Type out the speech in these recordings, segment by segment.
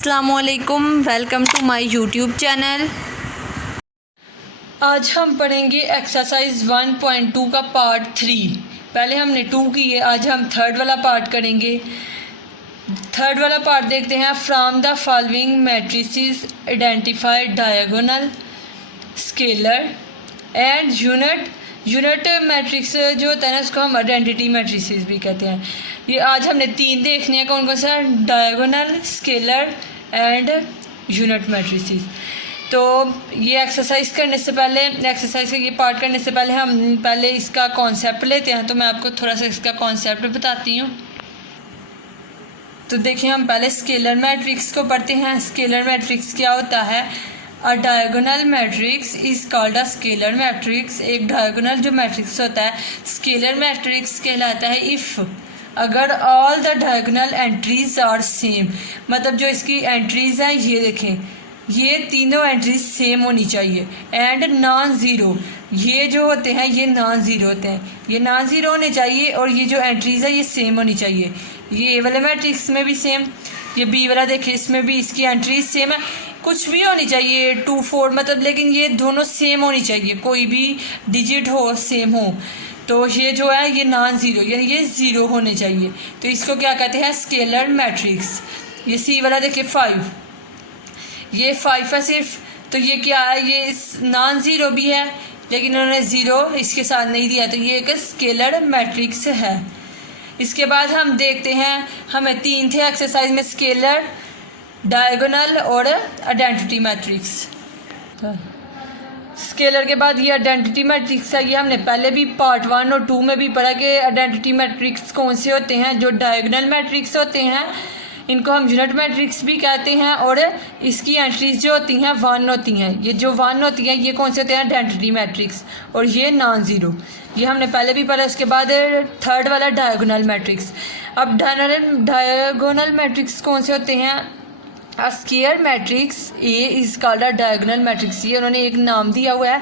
अस्सलामुअलैकुम, welcome to my YouTube channel. आज हम पढ़ेंगे एक्सरसाइज 1.2 का पार्ट 3। पहले हमने 2 की है, आज हम थर्ड वाला पार्ट करेंगे। थर्ड वाला पार्ट देखते हैं। From the following matrices identify diagonal, scalar and unit matrix जो होता है ना, उसको हम आइडेंटिटी मैट्रिसेस भी कहते हैं। ये आज हमने 3 देखने हैं। कौन कौन सा? Diagonal, scalar and unit matrices. तो ये एक्सरसाइज करने से पहले, एक्सरसाइज का ये पार्ट करने से पहले हम पहले इसका कॉन्सेप्ट लेते हैं। तो मैं आपको थोड़ा सा इसका कॉन्सेप्ट बताती हूँ। तो देखिए, हम पहले स्केलर मैट्रिक्स को पढ़ते हैं। स्केलर मैट्रिक्स क्या होता है? A diagonal matrix is called a scalar matrix. एक डायगोनल जो मैट्रिक्स होता है स्केलर मैट्रिक्स कहलाता है इफ़, अगर all the diagonal entries are same, मतलब जो इसकी एंट्रीज हैं, ये देखें, ये तीनों एंट्रीज सेम होनी चाहिए। एंड नॉन ज़ीरो, ये जो होते हैं ये नॉन ज़ीरो होते हैं, ये नॉन ज़ीरो होने चाहिए। और ये जो एंट्रीज है ये सेम होनी चाहिए। ये ए वाले मैट्रिक्स में भी सेम, ये बी वाला देखिए, इसमें भी इसकी एंट्रीज सेम है। कुछ भी होनी चाहिए 2, 4 मतलब, लेकिन ये दोनों सेम होनी चाहिए, कोई भी डिजिट हो सेम हो। तो ये जो है ये नॉन ज़ीरो, यानी ये ज़ीरो होने चाहिए। तो इसको क्या कहते हैं? Scalar matrix. ये सी वाला देखिए 5, ये 5 है सिर्फ। तो ये क्या है? ये नॉन ज़ीरो भी है, लेकिन उन्होंने ज़ीरो इसके साथ नहीं दिया, तो ये एक स्केलर मैट्रिक्स है। इसके बाद हम देखते हैं, हमें 3 थे एक्सरसाइज में, स्केलर, डायगोनल और आइडेंटिटी मैट्रिक्स। स्केलर के बाद ये आइडेंटिटी मैट्रिक्स है। ये हमने पहले भी पार्ट 1 और 2 में भी पढ़ा कि आइडेंटिटी मैट्रिक्स कौन से होते हैं। जो डायगोनल मैट्रिक्स होते हैं इनको हम यूनिट मैट्रिक्स भी कहते हैं, और इसकी एंट्रीज जो होती हैं 1 होती हैं। ये जो 1 होती हैं ये कौन से होते हैं? Identity matrix. और ये नॉन ज़ीरो, ये हमने पहले भी पढ़ा। उसके बाद थर्ड वाला डायगोनल मैट्रिक्स। अब डायगोनल मैट्रिक्स कौन से होते हैं? A square matrix A is called a diagonal matrix. ये उन्होंने एक नाम दिया हुआ है।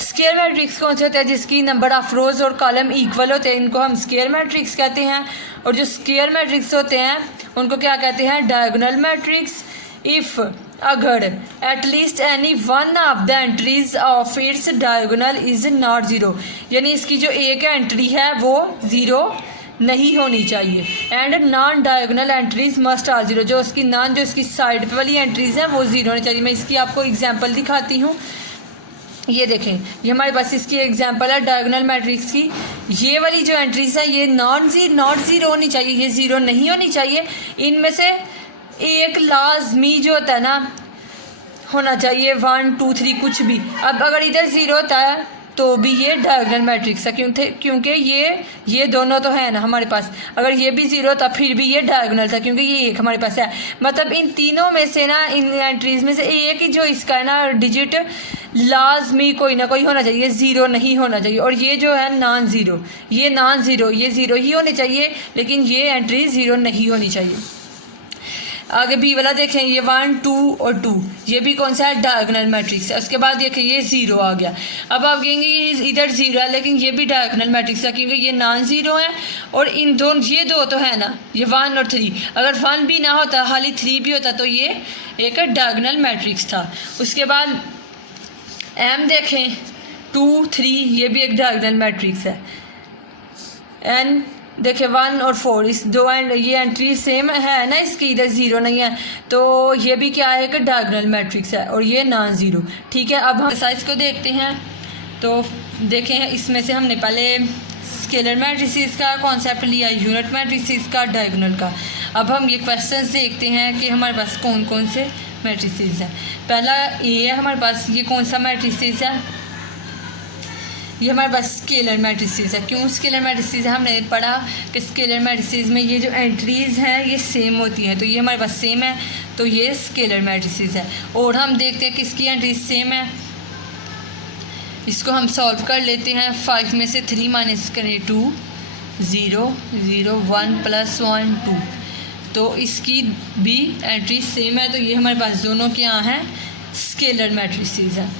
स्क्वायर मैट्रिक्स कौन से होते हैं? जिसकी नंबर ऑफ रोज और कॉलम इक्वल होते हैं, इनको हम स्क्वायर मैट्रिक्स कहते हैं। और जो स्क्वायर मैट्रिक्स होते हैं उनको क्या कहते हैं? Diagonal matrix. इफ़, अगर at least any one of the entries of its diagonal is not zero, यानी इसकी जो एक एंट्री है वो ज़ीरो नहीं होनी चाहिए। And non diagonal entries must are zero, जो उसकी नॉन, जो इसकी साइड पे वाली एंट्रीज हैं वो ज़ीरो होनी चाहिए। मैं इसकी आपको एग्जांपल दिखाती हूँ। ये देखें, ये हमारे पास इसकी एग्जांपल है डायगोनल मैट्रिक्स की। ये वाली जो एंट्रीज है ये नॉट ज़ीरो होनी चाहिए, ये ज़ीरो नहीं होनी चाहिए। इनमें से एक लाजमी जो होता है ना होना चाहिए, 1, 2, 3 कुछ भी। अब अगर इधर ज़ीरो होता है तो भी ये डायगोनल मैट्रिक्स है, क्योंकि ये दोनों तो है ना हमारे पास। अगर ये भी ज़ीरो था फिर भी ये डायगोनल था, क्योंकि ये एक हमारे पास है। मतलब इन तीनों में से ना, इन एंट्रीज में से एक ही जो इसका है ना डिजिट लाजमी कोई ना कोई होना चाहिए, ज़ीरो नहीं होना चाहिए। और ये जो है नॉन ज़ीरो, ये नॉन ज़ीरो, ये ज़ीरो ही होने चाहिए, लेकिन ये एंट्री ज़ीरो नहीं होनी चाहिए। आगे बी वाला देखें, ये 1, 2 और 2, ये भी कौन सा है? डायगोनल मैट्रिक्स है। उसके बाद देखें ये ज़ीरो आ गया। अब आप कहेंगे इधर ज़ीरो है, लेकिन ये भी डायगोनल मैट्रिक्स है, क्योंकि ये नॉन ज़ीरो है। और इन दोनों, ये दो तो है ना, ये 1 और 3, अगर 1 भी ना होता, खाली 3 भी होता, तो ये एक डायगोनल मैट्रिक्स था। उसके बाद एम देखें, 2, 3, ये भी एक डायगोनल मैट्रिक्स है। एन देखिए 1 और 4, इस दो ये एंट्री सेम है ना इसकी, इधर ज़ीरो नहीं है, तो ये भी क्या है? एक डायगोनल मैट्रिक्स है, और ये नॉन ज़ीरो। ठीक है, अब हम एक्सरसाइज को देखते हैं। तो देखें, इसमें से हमने पहले स्केलर मैट्रिसेस का कॉन्सेप्ट लिया, यूनिट मैट्रिसेस का, डायगोनल का। अब हम ये क्वेश्चंस देखते हैं कि हमारे पास कौन कौन से मैट्रिसेस हैं। पहला ए है हमारे पास, ये कौन सा मैट्रिसेस है? ये हमारे पास स्केलर मैट्रिसेस है। क्यों स्केलर मैट्रिसेस है? हमने पढ़ा कि स्केलर मैट्रिसेस में ये जो एंट्रीज़ हैं ये सेम होती हैं, तो ये हमारे पास सेम है, तो ये स्केलर मैट्रिसेस है। और हम देखते हैं किसकी एंट्रीज सेम है। इसको हम सॉल्व कर लेते हैं। 5 में से 3 माइनस करें 2, 0, 0, 1 + 1, 2, तो इसकी भी एंट्री सेम है। तो ये हमारे पास दोनों क्या हैं? स्केलर मैट्रिसेस हैं।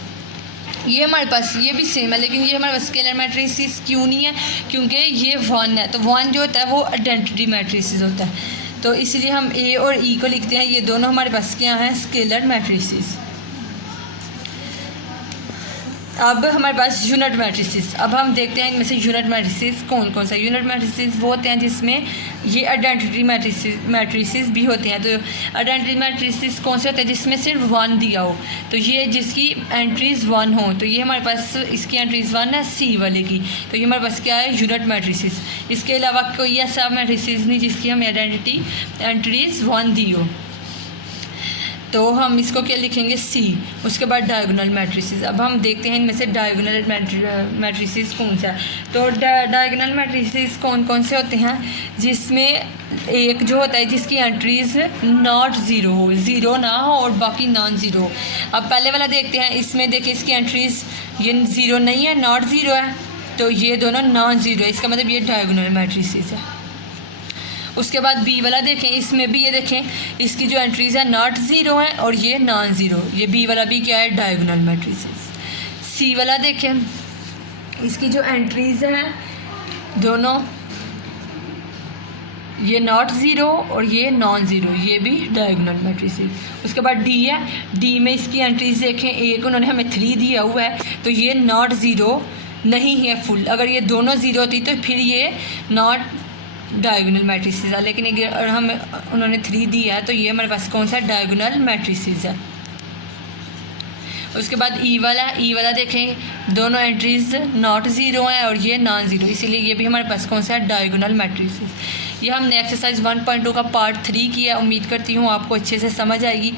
ये हमारे पास ये भी सेम है, लेकिन ये हमारे पास स्केलर मैट्रिसेस क्यों नहीं है? क्योंकि ये 1 है, तो 1 जो होता है वो आइडेंटिटी मैट्रिसेस होता है। तो इसलिए हम ए और ई को लिखते हैं। ये दोनों हमारे पास क्या हैं, स्केलर मैट्रिसेस। अब हमारे पास यूनिट मैट्रिसेस। अब हम देखते हैं इनमें से यूनिट मैट्रिसेस कौन कौन सा। यूनिट मैट्रिसेस वो होते हैं जिसमें ये आइडेंटिटी मैट्रिसेस भी होते हैं। तो आइडेंटिटी मैट्रिसेस कौन से होते हैं, जिसमें सिर्फ 1 दिया हो, तो ये जिसकी एंट्रीज़ 1 हो, तो ये हमारे पास इसकी एंट्रीज़ 1 है सी वाले की, तो ये हमारे पास क्या है, यूनिट मैट्रिसेस। इसके अलावा कोई ऐसा मैट्रिसेस नहीं जिसकी हमें आइडेंटिटी एंट्रीज़ 1 दी हो, तो हम इसको क्या लिखेंगे, सी। उसके बाद डायगोनल मैट्रिसेस। अब हम देखते हैं इनमें से डायगोनल मैट्रिसेस कौन सा है। तो डायगोनल मैट्रिसेस कौन कौन से होते हैं, जिसमें एक जो होता है जिसकी एंट्रीज नॉट ज़ीरो हो, ज़ीरो ना हो और बाकी नॉन ज़ीरो हो। अब पहले वाला देखते हैं, इसमें देखिए इसकी एंट्रीज ये ज़ीरो नहीं है, नॉट ज़ीरो है, तो ये दोनों नॉन ज़ीरो है, इसका मतलब ये डायगोनल मैट्रिसेस है। उसके बाद बी वाला देखें, इसमें भी ये देखें इसकी जो एंट्रीज़ है नॉट ज़ीरो है और ये नॉन ज़ीरो, ये बी वाला भी क्या है, डायगोनल मैट्रिसेस। सी वाला देखें, इसकी जो एंट्रीज़ हैं दोनों ये नॉट ज़ीरो और ये नॉन ज़ीरो, ये भी डायगोनल मैट्रिसेस। उसके बाद डी है, डी में इसकी एंट्रीज़ देखें, एक उन्होंने हमें 3 दिया हुआ है, तो ये नॉट ज़ीरो नहीं है फुल, अगर ये दोनों ज़ीरो होती तो फिर ये नॉट डायगोनल मैट्रिसेस है, लेकिन अगर हम उन्होंने 3 दिया है तो ये हमारे पास कौन सा डायगोनल मैट्रिसेस है। उसके बाद ई वाला देखें, दोनों एंट्रीज नॉट ज़ीरो हैं और ये नॉन ज़ीरो, इसीलिए ये भी हमारे पास कौन सा है, डायगोनल मैट्रिसेस। ये हमने एक्सरसाइज 1.2 का पार्ट 3 किया, उम्मीद करती हूँ आपको अच्छे से समझ आएगी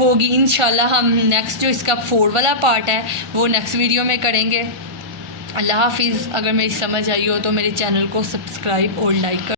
होगी इंशाल्लाह। हम नेक्स्ट जो इसका 4 वाला पार्ट है वो नेक्स्ट वीडियो में करेंगे। अल्लाह हाफिज़। अगर मेरी समझ आई हो तो मेरे चैनल को सब्सक्राइब और लाइक कर